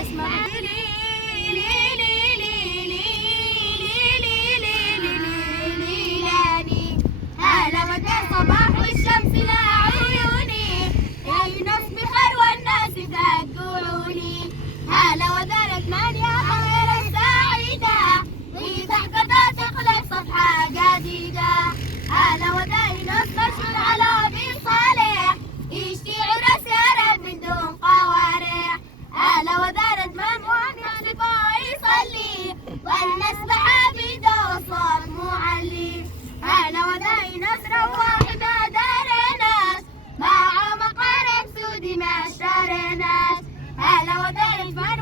اسمع هلا مكان صباح والشمس لا عيوني يا يونس بخير والناس تذكروني هلا ودارت من يا غير السعيدة وتحت تخلق صفحة جديدة هلا ودار يونس مشهور على أبي صالح يشتي عرس يا رب من دون قوارع هلا ودارت من وهم يحلف ويصلي والناس بعابده وصوت معلي هلا وداي نصر واحدة دارناس مع مقارب سودي ما اشتريناس هلا وداي من